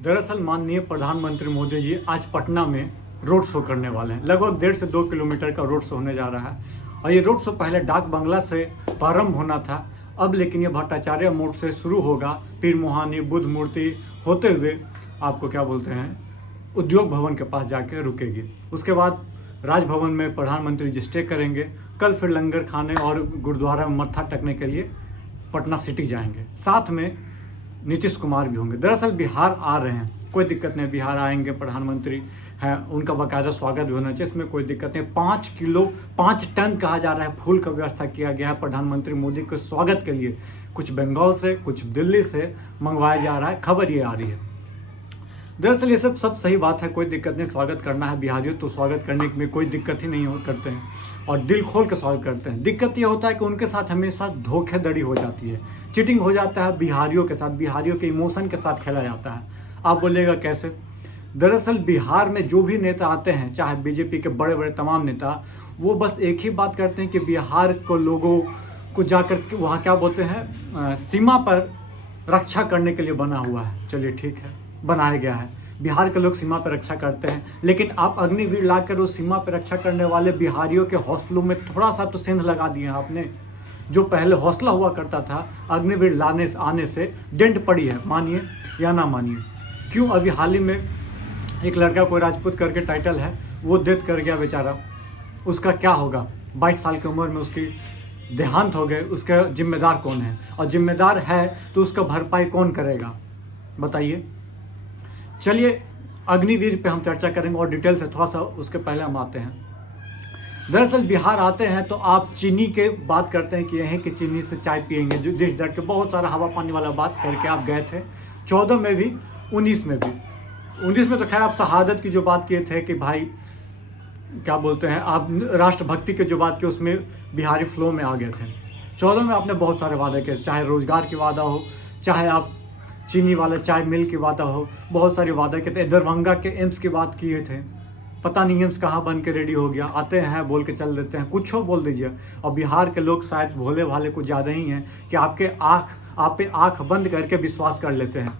दरअसल माननीय प्रधानमंत्री मोदी जी आज पटना में रोड शो करने वाले हैं। लगभग 1.5 से 2 किलोमीटर का रोड शो होने जा रहा है और ये रोड शो पहले डाक बंगला से प्रारंभ होना था, अब लेकिन ये भट्टाचार्य मोड़ से शुरू होगा, पीर मोहानी बुद्ध मूर्ति होते हुए आपको क्या बोलते हैं उद्योग भवन के पास जाके रुकेगी। उसके बाद राजभवन में प्रधानमंत्री जी स्टे करेंगे। कल फिर लंगर खाने और गुरुद्वारा में मत्था टेकने के लिए पटना सिटी जाएंगे। साथ में नीतीश कुमार भी होंगे। दरअसल बिहार आ रहे हैं, कोई दिक्कत नहीं, बिहार आएंगे, प्रधानमंत्री हैं, उनका बाकायदा स्वागत भी होना चाहिए, इसमें कोई दिक्कत नहीं। 5 टन कहा जा रहा है फूल का व्यवस्था किया गया है प्रधानमंत्री मोदी के स्वागत के लिए। कुछ बंगाल से, कुछ दिल्ली से मंगवाया जा रहा है, खबर ये आ रही है। दरअसल ये सब सही बात है, कोई दिक्कत नहीं, स्वागत करना है बिहारियों तो स्वागत करने में कोई दिक्कत ही नहीं करते हैं और दिल खोल के स्वागत करते हैं। दिक्कत ये होता है कि उनके साथ हमेशा धोखेधड़ी हो जाती है, चीटिंग हो जाता है बिहारियों के साथ, बिहारियों के इमोशन के साथ खेला जाता है। आप बोलिएगा कैसे? दरअसल बिहार में जो भी नेता आते हैं, चाहे बीजेपी के बड़े बड़े तमाम नेता, वो बस एक ही बात करते हैं कि बिहार को लोगों को जाकर वहाँ क्या बोलते हैं सीमा पर रक्षा करने के लिए बना हुआ है। चलिए ठीक है, बनाया गया है, बिहार के लोग सीमा पर रक्षा करते हैं, लेकिन आप अग्निवीर लाकर उस सीमा पर रक्षा करने वाले बिहारियों के हौसलों में थोड़ा सा तो सेंध लगा दिए हैं आपने। जो पहले हौसला हुआ करता था, अग्निवीर आने से डेंट पड़ी है, मानिए या ना मानिए। क्यों? अभी हाल ही में एक लड़का कोई राजपूत करके टाइटल है, वो डेथ कर गया बेचारा, उसका क्या होगा? 22 साल की उम्र में उसकी देहांत हो गए, उसका जिम्मेदार कौन है? और जिम्मेदार है तो उसका भरपाई कौन करेगा बताइए। चलिए अग्निवीर पे हम चर्चा करेंगे और डिटेल से, थोड़ा सा उसके पहले हम आते हैं। दरअसल बिहार आते हैं तो आप चीनी के बात करते हैं कि यहीं की चीनी से चाय पियेंगे, जो देश डर के बहुत सारा हवा पानी वाला बात करके आप गए थे 14 में भी, 19 में भी। 19 में तो खैर आप शहादत की जो बात किए थे कि भाई क्या बोलते हैं आप राष्ट्रभक्ति की जो बात की, उसमें बिहारी फ्लो में आ गए थे। 14 में आपने बहुत सारे वादे किए, चाहे रोजगार की वादा हो, चाहे आप चीनी वाला चाय मिल की वादा हो, बहुत सारे वादे किए थे। दरभंगा के एम्स की बात किए थे, पता नहीं एम्स कहाँ बन के रेडी हो गया, आते हैं बोल के चल देते हैं, कुछ हो बोल दीजिए। और बिहार के लोग शायद भोले भाले कुछ ज़्यादा ही हैं कि आप पे आँख बंद करके विश्वास कर लेते हैं।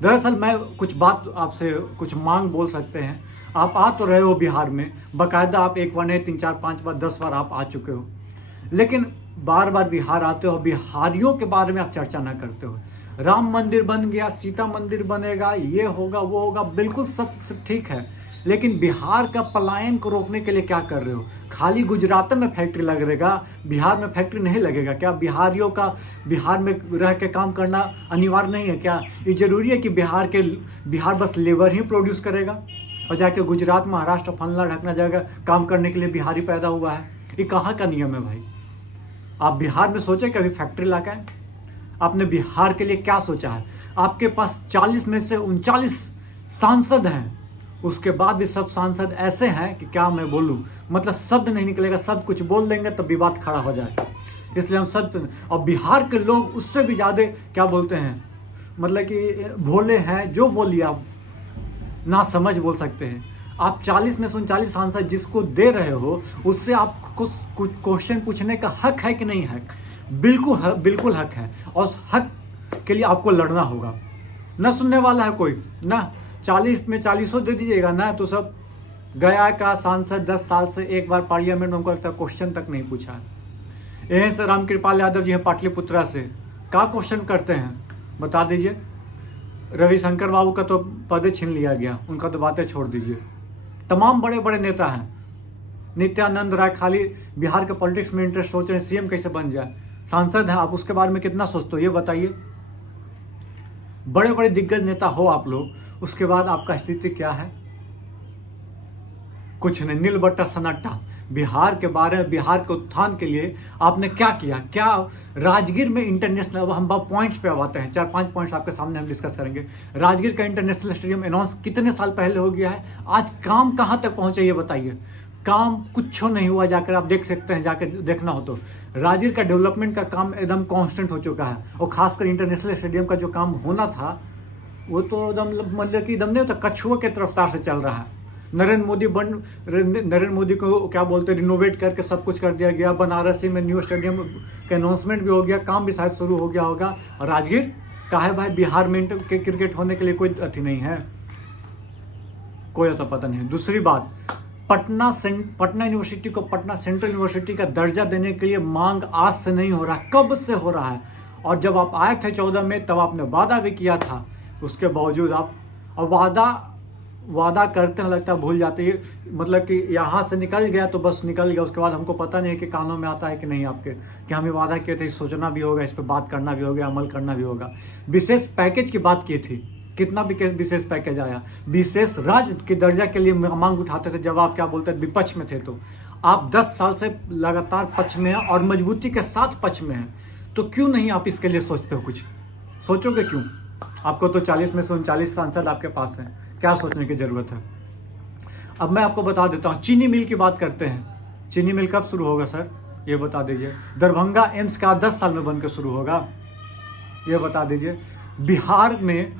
दरअसल मैं कुछ बात आपसे कुछ मांग बोल सकते हैं। आप आ तो रहे हो बिहार में, बाकायदा आप एक बार नहीं 3 4 5 बार 10 बार आप आ चुके हो, लेकिन बार बार बिहार आते हो, बिहारियों के बारे में आप चर्चा ना करते हो। राम मंदिर बन गया, सीता मंदिर बनेगा, ये होगा वो होगा, बिल्कुल सब ठीक है, लेकिन बिहार का पलायन को रोकने के लिए क्या कर रहे हो? खाली गुजरात में फैक्ट्री लगेगा, बिहार में फैक्ट्री नहीं लगेगा क्या? बिहारियों का बिहार में रह के काम करना अनिवार्य नहीं है क्या? ये जरूरी है कि बिहार बस लेबर ही प्रोड्यूस करेगा और जाके गुजरात महाराष्ट्र फलना ढकना जगह काम करने के लिए बिहारी पैदा हुआ है? ये कहाँ का नियम है भाई? आप बिहार में सोचे कभी फैक्ट्री लगाएं? आपने बिहार के लिए क्या सोचा है? आपके पास 40 में से 39 सांसद हैं, उसके बाद भी सब सांसद ऐसे हैं कि क्या मैं बोलूं, मतलब शब्द नहीं निकलेगा, सब कुछ बोल देंगे तब विवाद खड़ा हो जाए। इसलिए हम सब, और बिहार के लोग उससे भी ज़्यादा क्या बोलते हैं, मतलब कि भोले हैं, जो बोलिए आप ना समझ बोल सकते हैं। आप 40 में से 39 सांसद जिसको दे रहे हो, उससे आपको कुछ क्वेश्चन पूछने का हक है कि नहीं है? बिल्कुल हक है, और उस हक के लिए आपको लड़ना होगा। न सुनने वाला है कोई, ना 40 में 40 दे दीजिएगा ना, तो सब गया का सांसद 10 साल से एक बार पार्लियामेंट में उनको लगता है क्वेश्चन तक नहीं पूछा है। यहीं से रामकृपाल यादव जी हैं पाटलिपुत्रा से, क्या क्वेश्चन करते हैं बता दीजिए। रविशंकर बाबू का तो पद छीन लिया गया, उनका तो बातें छोड़ दीजिए। तमाम बड़े बड़े नेता हैं, नित्यानंद राय खाली बिहार के पॉलिटिक्स में इंटरेस्ट सोच रहे हैं, सीएम कैसे बन जाए, सांसद हैं, आप उसके बारे में कितना सोचते हो ये बताइए। बड़े बड़े दिग्गज नेता हो आप लोग, उसके बाद आपका स्थिति क्या है? कुछ नहीं, नील बट्टा सन्नाटा। बिहार के बारे में, बिहार के उत्थान के लिए आपने क्या किया? क्या राजगीर में इंटरनेशनल, अब हम पॉइंट्स पे आते हैं, 4-5 पॉइंट्स आपके सामने हम डिस्कस करेंगे। राजगीर का इंटरनेशनल स्टेडियम अनाउंस कितने साल पहले हो गया है, आज काम कहाँ तक पहुंचे ये बताइए। काम कुछ नहीं हुआ, जाकर आप देख सकते हैं, जाकर देखना हो तो। राजगीर का डेवलपमेंट का काम एकदम कांस्टेंट हो चुका है, और खासकर इंटरनेशनल स्टेडियम का जो काम होना था वो तो एकदम मतलब कि एकदम नहीं होता, कछुआ के रफ्तार से चल रहा है। नरेंद्र मोदी को क्या बोलते हैं, रिनोवेट करके सब कुछ कर दिया गया। बनारसी में न्यू स्टेडियम का अनाउंसमेंट भी हो गया, काम भी शायद शुरू हो गया होगा। और राजगीर कहा है भाई बिहार में के क्रिकेट होने के लिए कोई अथी नहीं है, कोई तो पता नहीं। दूसरी बात, पटना यूनिवर्सिटी को पटना सेंट्रल यूनिवर्सिटी का दर्जा देने के लिए मांग आज से नहीं हो रहा, कब से हो रहा है। और जब आप आए थे 14 में तब आपने वादा भी किया था, उसके बावजूद आप वादा करते हैं, लगता है भूल जाते हैं। मतलब कि यहाँ से निकल गया तो बस निकल गया, उसके बाद हमको पता नहीं है कि कानों में आता है कि नहीं आपके, कि हमें वादा किए थे, सोचना भी होगा, इस पर बात करना भी होगा, अमल करना भी होगा। विशेष पैकेज की बात की थी, कितना भी विशेष पैकेज आया, विशेष राज्य के दर्जा के लिए मांग उठाते थे जब आप क्या बोलते हैं विपक्ष में थे। तो आप 10 साल से लगातार पक्ष में हैं और मजबूती के साथ पक्ष में हैं, तो क्यों नहीं आप इसके लिए सोचते हो? कुछ सोचोगे क्यों? आपको तो 40 में से 39 सांसद आपके पास हैं, क्या सोचने की जरूरत है? अब मैं आपको बता देता हूँ, चीनी मिल की बात करते हैं। चीनी मिल कब शुरू होगा सर, ये बता दीजिए। दरभंगा एम्स का 10 साल में बनकर शुरू होगा, ये बता दीजिए। बिहार में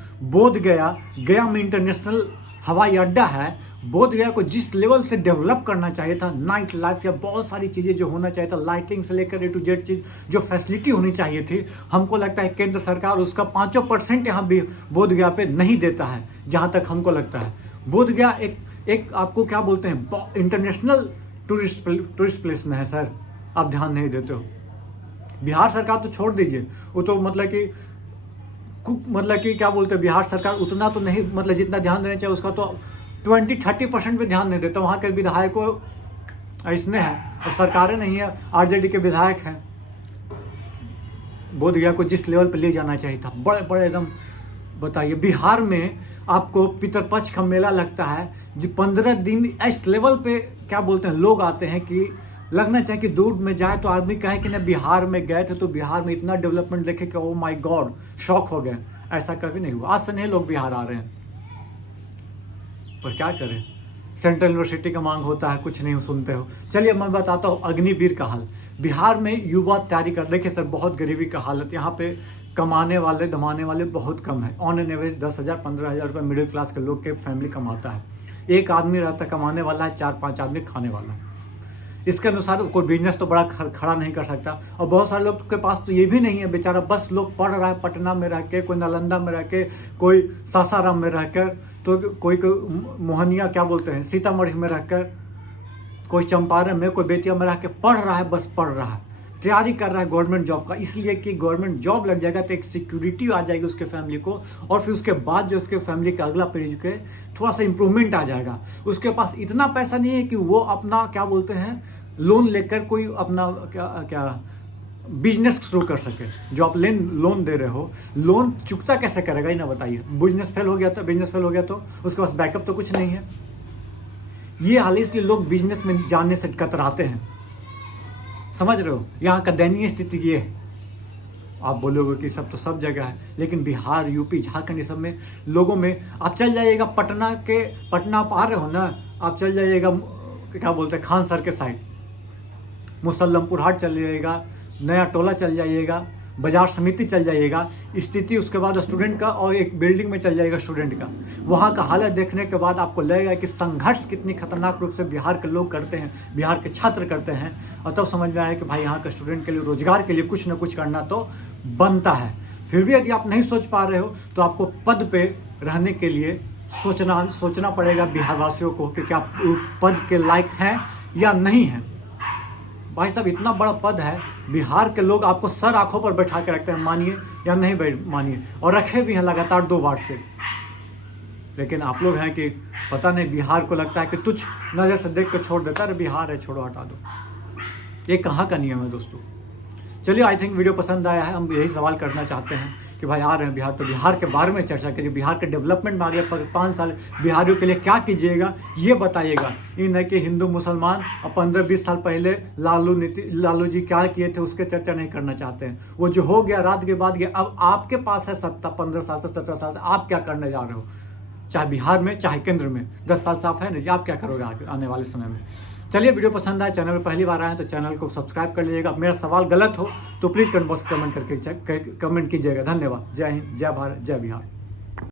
गया में इंटरनेशनल हवाई अड्डा है। बोधगया को जिस लेवल से डेवलप करना चाहिए था, नाइट लाइफ या बहुत सारी चीज़ें जो होना चाहिए था, लाइटिंग से लेकर A to Z चीज जो फैसिलिटी होनी चाहिए थी, हमको लगता है केंद्र सरकार उसका 5% यहाँ भी बोधगया पे नहीं देता है, जहाँ तक हमको लगता है। बोधगया एक आपको क्या बोलते हैं, इंटरनेशनल टूरिस्ट प्लेस में है सर, आप ध्यान नहीं देते हो। बिहार सरकार तो छोड़ दीजिए, वो तो मतलब कि क्या बोलते हैं, बिहार सरकार उतना तो नहीं, मतलब जितना ध्यान देना चाहिए उसका तो 20-30% भी ध्यान नहीं देता। वहाँ के विधायकों इसमें है और सरकारें नहीं है, RJD के विधायक हैं। बोधगया को जिस लेवल पे ले जाना चाहिए था, बड़े बड़े एकदम, बताइए। बिहार में आपको पितरपक्ष का मेला लगता है, जो 15 दिन इस लेवल पे क्या बोलते हैं लोग आते हैं कि लगना चाहिए कि दूर में जाए तो आदमी कहे कि ना बिहार में गए थे तो बिहार में इतना डेवलपमेंट देखे कि ओ माय गॉड, शॉक हो गए। ऐसा कभी नहीं हुआ, आज से नहीं लोग बिहार आ रहे हैं, पर क्या करें, सेंट्रल यूनिवर्सिटी का मांग होता है, कुछ नहीं सुनते हो। चलिए मैं बताता हूँ अग्निवीर का हाल। बिहार में युवा तैयारी कर, देखिए सर बहुत गरीबी का हालत यहाँ पे, कमाने वाले दमाने वाले बहुत कम है। ऑन एन एवरेज 10,000-15,000 रुपये मिडिल क्लास के लोग के फैमिली कमाता है। एक आदमी रहता कमाने वाला है, 4-5 आदमी खाने वाला है। इसके अनुसार कोई बिजनेस तो बड़ा खड़ा नहीं कर सकता। और बहुत सारे लोग के पास तो ये भी नहीं है बेचारा, बस लोग पढ़ रहा है पटना में रह के, कोई नालंदा में रह के, कोई सासाराम में रहकर, तो कोई मोहनिया क्या बोलते हैं सीतामढ़ी में रहकर, कोई चंपारण में, कोई बेतिया में रह के पढ़ रहा है, बस पढ़ रहा है, तैयारी कर रहा है गवर्नमेंट जॉब का, इसलिए कि गवर्नमेंट जॉब लग जाएगा तो एक सिक्योरिटी आ जाएगी उसके फैमिली को, और फिर उसके बाद जो उसके फैमिली का अगला पीढ़ी के थोड़ा सा इंप्रूवमेंट आ जाएगा। उसके पास इतना पैसा नहीं है कि वो अपना क्या बोलते हैं लोन लेकर कोई अपना क्या बिजनेस शुरू कर सके। जो आप लोन दे रहे हो, लोन चुकता कैसे करेगा ये ना बताइए। बिजनेस फेल हो गया तो उसके पास बैकअप तो कुछ नहीं है। ये हाल इसलिए लोग बिजनेस में जाने से कतराते हैं, समझ रहे हो। यहाँ का दयनीय स्थिति ये है। आप बोलोगे कि सब तो सब जगह है, लेकिन बिहार, यूपी, झारखंड ये सब में लोगों में आप चल जाइएगा, पटना आप आ रहे हो ना, आप चल जाइएगा क्या बोलते हैं खान सर के साइड, मुसल्लमपुर हाट चल जाइएगा, नया टोला चल जाइएगा, बाजार समिति चल जाइएगा, स्थिति उसके बाद स्टूडेंट का, और एक बिल्डिंग में चल जाएगा स्टूडेंट का। वहाँ का हालत देखने के बाद आपको लगेगा कि संघर्ष कितनी खतरनाक रूप से बिहार के लोग करते हैं, बिहार के छात्र करते हैं, और तब समझ में आया कि भाई यहाँ के स्टूडेंट के लिए, रोजगार के लिए कुछ ना कुछ करना तो बनता है। फिर भी यदि आप नहीं सोच पा रहे हो तो आपको पद पे रहने के लिए सोचना पड़ेगा बिहार वासियों को कि क्या पद के लायक हैं या नहीं है। भाई साहब इतना बड़ा पद है, बिहार के लोग आपको सर आंखों पर बैठा के रखते हैं, मानिए या नहीं मानिए, और रखे भी हैं लगातार 2 बार से। लेकिन आप लोग हैं कि पता नहीं, बिहार को लगता है कि तुच्छ नजर से देख कर छोड़ देता है, बिहार है छोड़ो हटा दो। ये कहाँ का नियम है दोस्तों। चलिए, आई थिंक वीडियो पसंद आया है। हम यही सवाल करना चाहते हैं कि भाई आ रहे हैं बिहार, तो बिहार के बारे में चर्चा करिए, बिहार के डेवलपमेंट में आगे 5 साल बिहारियों के लिए क्या कीजिएगा ये बताइएगा। ये नहीं कि हिंदू मुसलमान और 15-20 साल पहले लालू जी क्या किए थे उसके चर्चा नहीं करना चाहते हैं। वो जो हो गया रात के बाद गया, अब आपके पास है सत्ता 15 साल से 17 साल से, आप क्या करने जा रहे हो, चाहे बिहार में चाहे केंद्र में। 10 साल से आप है नहीं, आप क्या करोगे आने वाले समय में। चलिए, वीडियो पसंद आए, चैनल में पहली बार आए तो चैनल को सब्सक्राइब कर लीजिएगा। मेरा सवाल गलत हो तो प्लीज़ कमेंट बॉक्स कमेंट कीजिएगा। धन्यवाद। जय हिंद, जय भारत, जय बिहार।